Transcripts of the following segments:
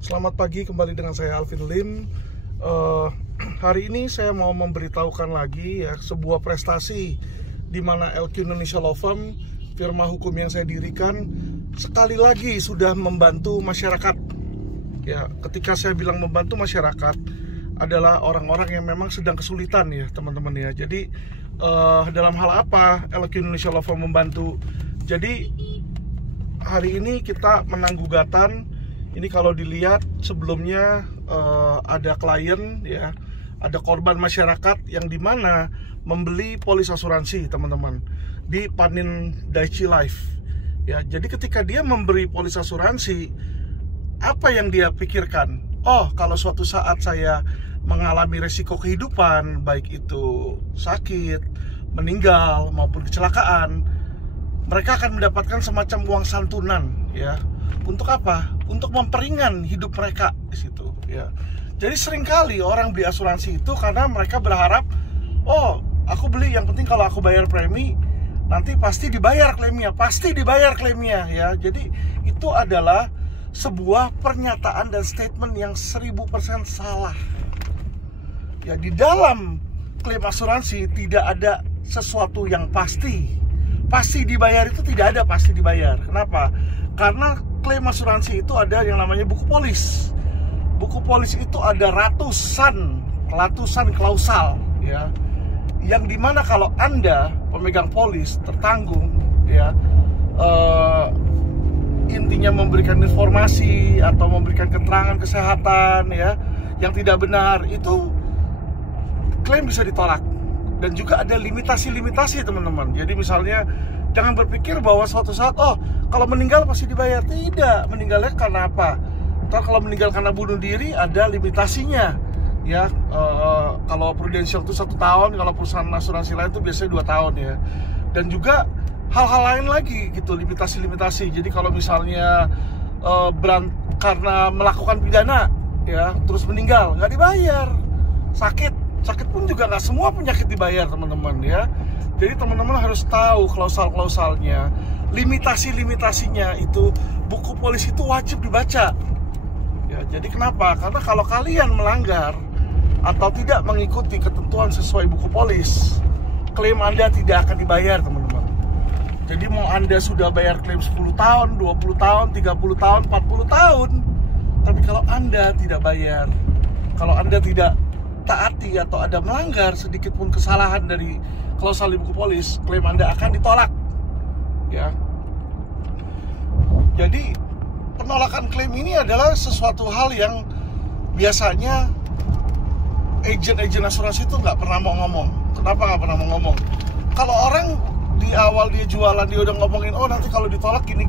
Selamat pagi, kembali dengan saya Alvin Lim. Hari ini saya mau memberitahukan lagi ya sebuah prestasi di mana LQ Indonesia Law Firm, firma hukum yang saya dirikan, sekali lagi sudah membantu masyarakat. Ya, ketika saya bilang membantu masyarakat adalah orang-orang yang memang sedang kesulitan ya teman-teman ya. Jadi dalam hal apa LQ Indonesia Law Firm membantu? Jadi hari ini kita menang gugatan. Ini kalau dilihat sebelumnya ada klien ya, ada korban masyarakat yang dimana membeli polis asuransi teman-teman di Panin Daiichi Life ya. Jadi ketika dia memberi polis asuransi, apa yang dia pikirkan? Oh, kalau suatu saat saya mengalami resiko kehidupan, baik itu sakit, meninggal maupun kecelakaan, mereka akan mendapatkan semacam uang santunan ya. Untuk apa? Untuk memperingan hidup mereka di situ ya. Jadi seringkali orang beli asuransi itu karena mereka berharap, oh, aku beli yang penting kalau aku bayar premi nanti pasti dibayar klaimnya ya. Jadi itu adalah sebuah pernyataan dan statement yang 1000% salah. Ya, di dalam klaim asuransi tidak ada sesuatu yang pasti. Pasti dibayar itu tidak ada pasti dibayar. Kenapa? Karena klaim asuransi itu ada yang namanya buku polis. Buku polis itu ada ratusan klausal ya. Yang dimana kalau Anda pemegang polis tertanggung ya, intinya memberikan informasi atau memberikan keterangan kesehatan ya yang tidak benar, itu klaim bisa ditolak. Dan juga ada limitasi-limitasi teman-teman. Jadi misalnya jangan berpikir bahwa suatu saat, oh, kalau meninggal pasti dibayar. Tidak, meninggalnya karena apa? Ntar kalau meninggal karena bunuh diri ada limitasinya ya. Kalau Prudential itu 1 tahun, kalau perusahaan asuransi lain itu biasanya 2 tahun ya. Dan juga hal-hal lain lagi gitu, limitasi-limitasi. Jadi kalau misalnya karena melakukan pidana ya, terus meninggal, nggak dibayar. Sakit pun juga nggak semua penyakit dibayar teman-teman ya. Jadi teman-teman harus tahu klausal-klausalnya, limitasi-limitasinya. Itu buku polis itu wajib dibaca ya. Jadi kenapa? Karena kalau kalian melanggar atau tidak mengikuti ketentuan sesuai buku polis, klaim Anda tidak akan dibayar teman-teman. Jadi mau Anda sudah bayar klaim 10 tahun, 20 tahun, 30 tahun, 40 tahun, tapi kalau Anda tidak bayar, kalau Anda tidak taati atau ada melanggar sedikit pun kesalahan dari klausal di buku polis, klaim Anda akan ditolak ya. Jadi penolakan klaim ini adalah sesuatu hal yang biasanya agen-agen asuransi itu nggak pernah mau ngomong. Kenapa nggak pernah mau ngomong? Kalau orang di awal dia jualan, dia udah ngomongin, oh nanti kalau ditolak gini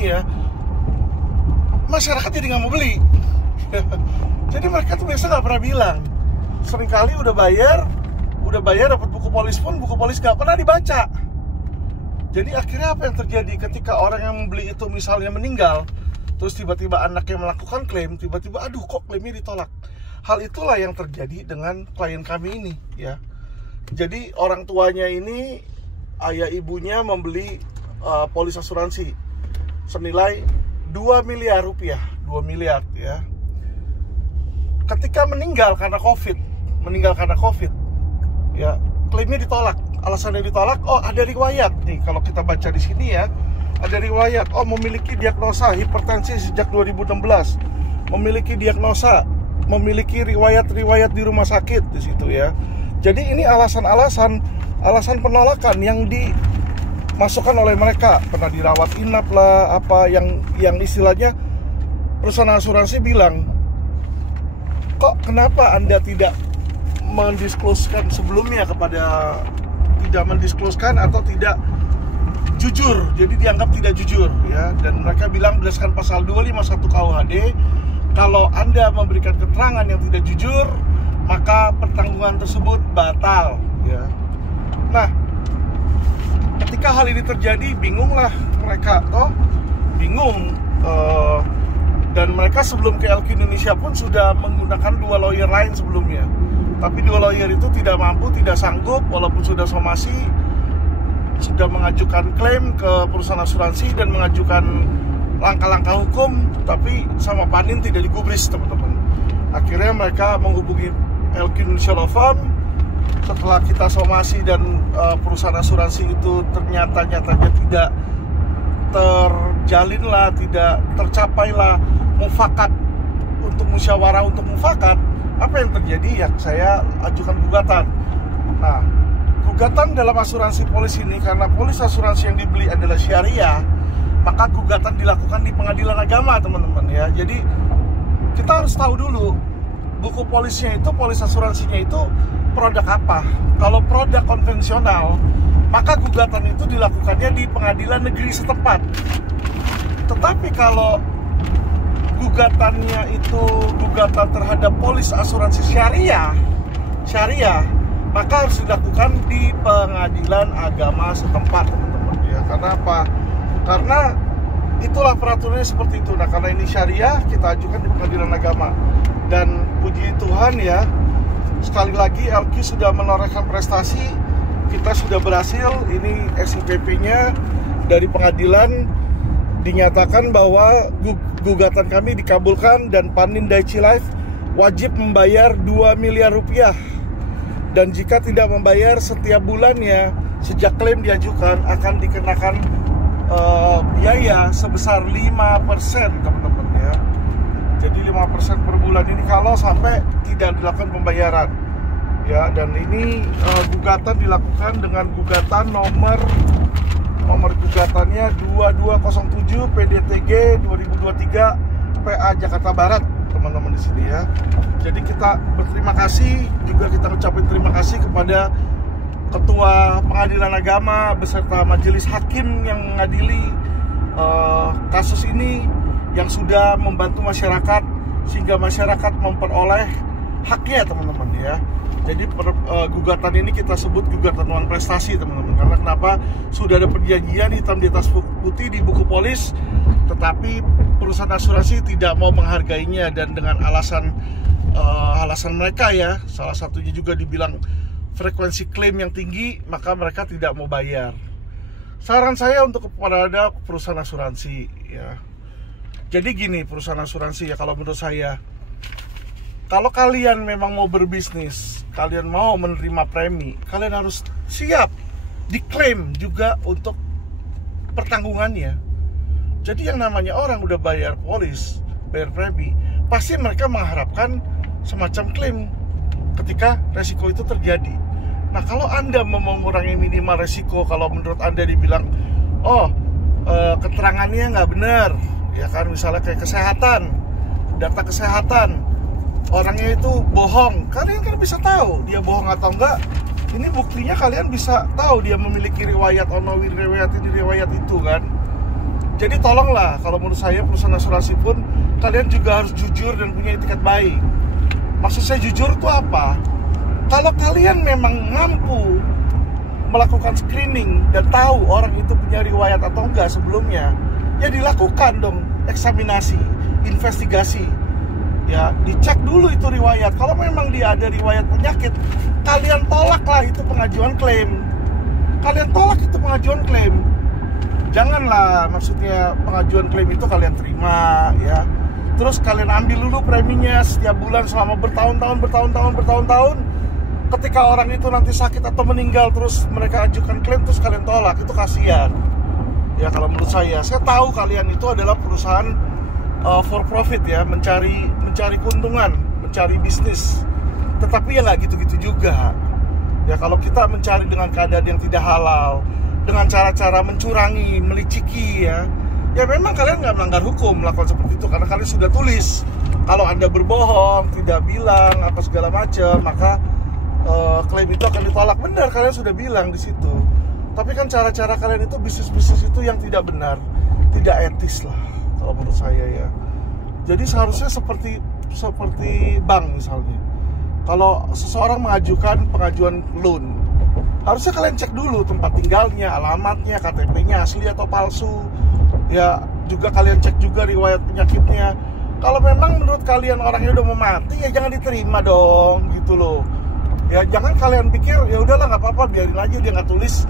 ya, masyarakat jadi nggak mau beli. Jadi mereka tuh biasa nggak pernah bilang. Seringkali udah bayar dapat buku polis pun buku polis nggak pernah dibaca. Jadi akhirnya apa yang terjadi ketika orang yang membeli itu misalnya meninggal, terus tiba-tiba anaknya melakukan klaim, tiba-tiba aduh kok klaimnya ditolak. Hal itulah yang terjadi dengan klien kami ini ya. Jadi orang tuanya ini, ayah ibunya membeli polis asuransi senilai 2 miliar rupiah, 2 miliar ya. Ketika meninggal karena COVID ya, klaimnya ditolak. Alasannya ditolak, oh ada riwayat nih, kalau kita baca di sini ya, ada riwayat, oh memiliki diagnosa hipertensi sejak 2016, memiliki diagnosa, memiliki riwayat di rumah sakit di situ ya. Jadi ini alasan penolakan yang dimasukkan oleh mereka, pernah dirawat inap lah, apa yang istilahnya perusahaan asuransi bilang, kok kenapa Anda tidak mendiskloskan sebelumnya tidak mendiskloskan atau tidak jujur, jadi dianggap tidak jujur ya. Dan mereka bilang berdasarkan pasal 251 KUHD, kalau Anda memberikan keterangan yang tidak jujur, maka pertanggungan tersebut batal ya. Nah, ketika hal ini terjadi, bingunglah mereka, bingung. Dan mereka sebelum ke LQ Indonesia pun sudah menggunakan 2 lawyer lain sebelumnya. Tapi 2 lawyer itu tidak mampu, tidak sanggup, walaupun sudah somasi, sudah mengajukan klaim ke perusahaan asuransi dan mengajukan langkah-langkah hukum, tapi sama Panin tidak digubris teman-teman. Akhirnya mereka menghubungi LQ Indonesia Law Firm. Setelah kita somasi dan perusahaan asuransi itu ternyata nyatanya tidak terjalin lah, tidak tercapai lah mufakat untuk musyawarah untuk mufakat, apa yang terjadi? Ya saya ajukan gugatan. Nah, gugatan dalam asuransi polis ini, karena polis asuransi yang dibeli adalah syariah, maka gugatan dilakukan di pengadilan agama teman-teman ya. Jadi kita harus tahu dulu buku polisnya itu, polis asuransinya itu produk apa. Kalau produk konvensional, maka gugatan itu dilakukannya di pengadilan negeri setempat. Tetapi kalau gugatannya itu gugatan terhadap polis asuransi syariah, maka harus dilakukan di pengadilan agama setempat teman-teman ya. Karena apa? Karena itulah peraturannya seperti itu. Nah, karena ini syariah, kita ajukan di pengadilan agama. Dan puji Tuhan ya, sekali lagi LQ sudah menorehkan prestasi. Kita sudah berhasil. Ini SIPP-nya dari pengadilan dinyatakan bahwa gugatan kami dikabulkan dan Panin Daiichi Life wajib membayar 2 miliar rupiah. Dan jika tidak membayar setiap bulannya sejak klaim diajukan akan dikenakan biaya sebesar 5% teman-teman ya. Jadi 5% per bulan ini kalau sampai tidak dilakukan pembayaran ya. Dan ini gugatan dilakukan dengan gugatan nomor gugatannya 2207 PDTG 2023 PA Jakarta Barat teman-teman di sini ya. Jadi kita berterima kasih, juga kita ucapin terima kasih kepada Ketua Pengadilan Agama beserta Majelis Hakim yang mengadili kasus ini, yang sudah membantu masyarakat sehingga masyarakat memperoleh haknya teman-teman ya. Jadi gugatan ini kita sebut gugatan non prestasi teman-teman. Karena kenapa? Sudah ada perjanjian hitam di atas putih di buku polis, tetapi perusahaan asuransi tidak mau menghargainya, dan dengan alasan mereka ya, salah satunya juga dibilang frekuensi klaim yang tinggi, maka mereka tidak mau bayar. Saran saya untuk kepada perusahaan asuransi ya. Jadi gini, perusahaan asuransi ya, kalau menurut saya, kalau kalian memang mau berbisnis, kalian mau menerima premi, kalian harus siap diklaim juga untuk pertanggungannya. Jadi yang namanya orang udah bayar polis, bayar premi, pasti mereka mengharapkan semacam klaim ketika resiko itu terjadi. Nah, kalau Anda mau mengurangi minimal resiko, kalau menurut Anda dibilang, keterangannya nggak benar, ya kan, misalnya kayak kesehatan, data kesehatan, orangnya itu bohong, kalian kan bisa tahu dia bohong atau enggak. Ini buktinya kalian bisa tahu dia memiliki riwayat onowir, riwayat ini, riwayat itu kan. Jadi tolonglah, kalau menurut saya perusahaan asuransi pun kalian juga harus jujur dan punya etikat baik. Maksud saya jujur itu apa? Kalau kalian memang mampu melakukan screening dan tahu orang itu punya riwayat atau enggak sebelumnya, ya dilakukan dong eksaminasi, investigasi. Ya, dicek dulu itu riwayat. Kalau memang dia ada riwayat penyakit, kalian tolaklah itu pengajuan klaim. Kalian tolak itu pengajuan klaim. Janganlah maksudnya pengajuan klaim itu kalian terima ya. Terus kalian ambil dulu preminya setiap bulan selama bertahun-tahun. Ketika orang itu nanti sakit atau meninggal terus mereka ajukan klaim terus kalian tolak, itu kasihan. Ya, kalau menurut saya tahu kalian itu adalah perusahaan for profit ya, mencari keuntungan, mencari bisnis. Tetapi ya nggak gitu-gitu juga. Ya, kalau kita mencari dengan keadaan yang tidak halal, dengan cara-cara mencurangi, meliciki ya memang kalian nggak melanggar hukum melakukan seperti itu, karena kalian sudah tulis. Kalau Anda berbohong, tidak bilang apa segala macam, maka klaim itu akan ditolak. Benar, kalian sudah bilang di situ. Tapi kan cara-cara kalian itu bisnis-bisnis itu yang tidak benar, tidak etis lah kalau menurut saya ya. Jadi seharusnya seperti bank misalnya. Kalau seseorang mengajukan pengajuan loan, harusnya kalian cek dulu tempat tinggalnya, alamatnya, KTP-nya asli atau palsu. Ya, juga kalian cek juga riwayat penyakitnya. Kalau memang menurut kalian orangnya udah mau mati, ya jangan diterima dong, gitu loh. Ya jangan kalian pikir ya udahlah nggak apa-apa, biarin aja dia nggak tulis,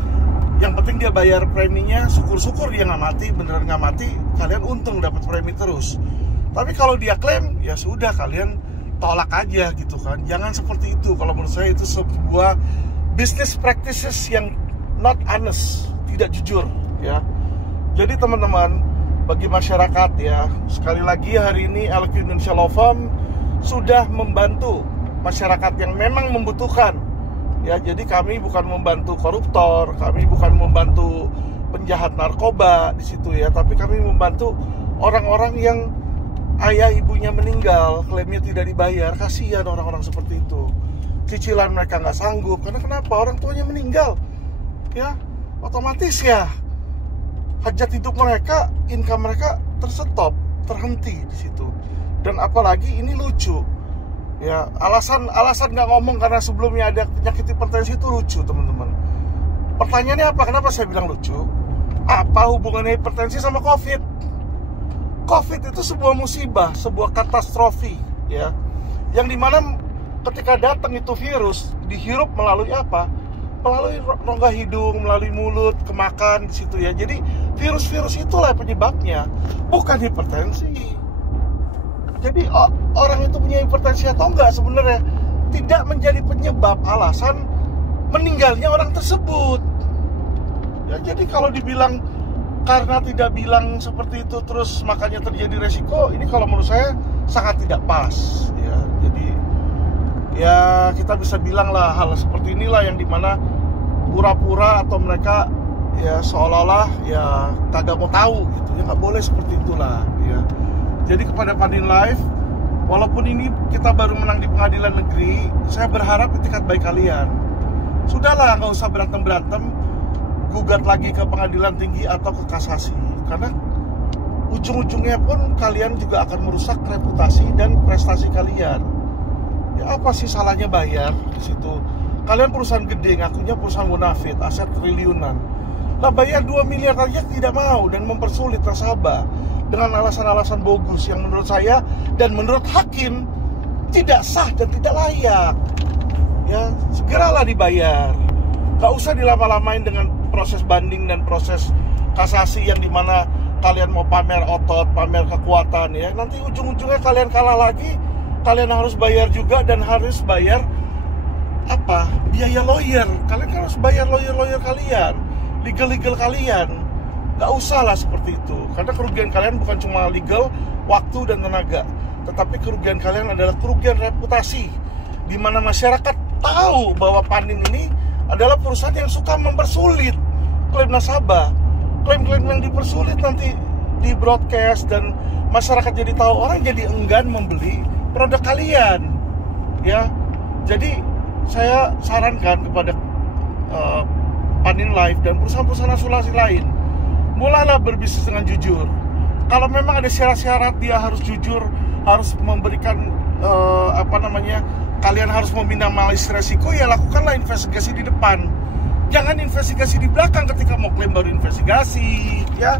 Yang penting dia bayar preminya, syukur-syukur dia nggak mati, beneran nggak mati, kalian untung dapat premi terus. Tapi kalau dia klaim, ya sudah, kalian tolak aja gitu kan. Jangan seperti itu. Kalau menurut saya itu sebuah business practices yang not honest, tidak jujur ya. Jadi teman-teman, bagi masyarakat ya, sekali lagi hari ini LQ Indonesia Law Firm sudah membantu masyarakat yang memang membutuhkan ya. Jadi kami bukan membantu koruptor, kami bukan membantu penjahat narkoba di situ ya, tapi kami membantu orang-orang yang ayah ibunya meninggal, klaimnya tidak dibayar. Kasihan orang-orang seperti itu, cicilan mereka nggak sanggup. Karena kenapa? Orang tuanya meninggal ya, otomatis ya hajat hidup mereka, income mereka terstop, terhenti di situ. Dan apalagi ini lucu ya, alasan nggak ngomong karena sebelumnya ada penyakit hipertensi itu lucu teman-teman. Pertanyaannya apa? Kenapa saya bilang lucu? Apa hubungannya hipertensi sama COVID? COVID itu sebuah musibah, sebuah katastrofi ya, yang dimana ketika datang itu virus dihirup melalui apa? Melalui rongga hidung, melalui mulut, kemakan di situ ya. Jadi virus-virus itulah penyebabnya, bukan hipertensi. Jadi orang itu punya hipertensi atau enggak sebenarnya tidak menjadi penyebab alasan meninggalnya orang tersebut. Ya, jadi kalau dibilang karena tidak bilang seperti itu terus makanya terjadi resiko, ini kalau menurut saya sangat tidak pas ya. Jadi ya kita bisa bilang lah hal seperti inilah yang dimana pura-pura atau mereka ya seolah-olah ya kagak mau tahu gitu ya. Nggak boleh seperti itulah ya. Jadi kepada Pandin Live, walaupun ini kita baru menang di pengadilan negeri, saya berharap itikat baik kalian. Sudahlah, nggak usah berantem-berantem, gugat lagi ke pengadilan tinggi atau ke kasasi, karena ujung-ujungnya pun kalian juga akan merusak reputasi dan prestasi kalian. Ya apa sih salahnya bayar di situ? Kalian perusahaan gede, ngakunya perusahaan bonafit, aset triliunan. Lah bayar 2 miliar aja tidak mau dan mempersulit nasabah dengan alasan-alasan bogus yang menurut saya dan menurut hakim tidak sah dan tidak layak. Ya, segeralah dibayar. Gak usah dilama-lamain dengan proses banding dan proses kasasi yang dimana kalian mau pamer otot, pamer kekuatan ya. Nanti ujung-ujungnya kalian kalah lagi, kalian harus bayar juga dan harus bayar apa? Biaya lawyer. Kalian kan harus bayar lawyer kalian, legal kalian. Gak usah lah seperti itu, karena kerugian kalian bukan cuma legal, waktu dan tenaga, tetapi kerugian kalian adalah kerugian reputasi, di mana masyarakat tahu bahwa Pandin ini adalah perusahaan yang suka mempersulit klaim nasabah. Klaim-klaim yang dipersulit nanti di broadcast dan masyarakat jadi tahu, orang jadi enggan membeli produk kalian ya. Jadi saya sarankan kepada Pandin Live dan perusahaan-perusahaan asuransi lain, mulailah berbisnis dengan jujur. Kalau memang ada syarat-syarat dia harus jujur, harus memberikan kalian harus meminimalisir resiko, ya lakukanlah investigasi di depan. Jangan investigasi di belakang ketika mau klaim baru investigasi ya.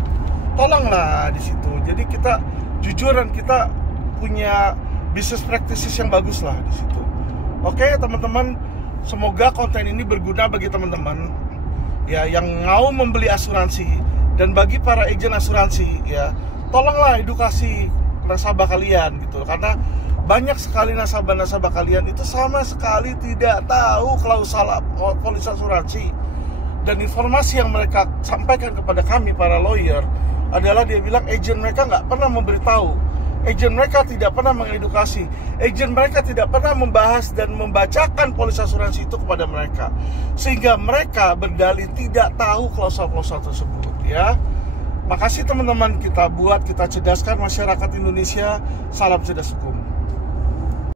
Tolonglah di situ. Jadi kita jujur dan kita punya business practices yang bagus lah di situ. Oke teman-teman, semoga konten ini berguna bagi teman-teman ya yang mau membeli asuransi. Dan bagi para agen asuransi ya, tolonglah edukasi nasabah kalian gitu. Karena banyak sekali nasabah-nasabah kalian itu sama sekali tidak tahu klausul polis asuransi. Dan informasi yang mereka sampaikan kepada kami para lawyer adalah dia bilang agen mereka nggak pernah memberitahu, agen mereka tidak pernah mengedukasi, agen mereka tidak pernah membahas dan membacakan polis asuransi itu kepada mereka, sehingga mereka berdalih tidak tahu klausul-klausul tersebut ya. Makasih teman-teman, kita cerdaskan masyarakat Indonesia. Salam cerdas hukum.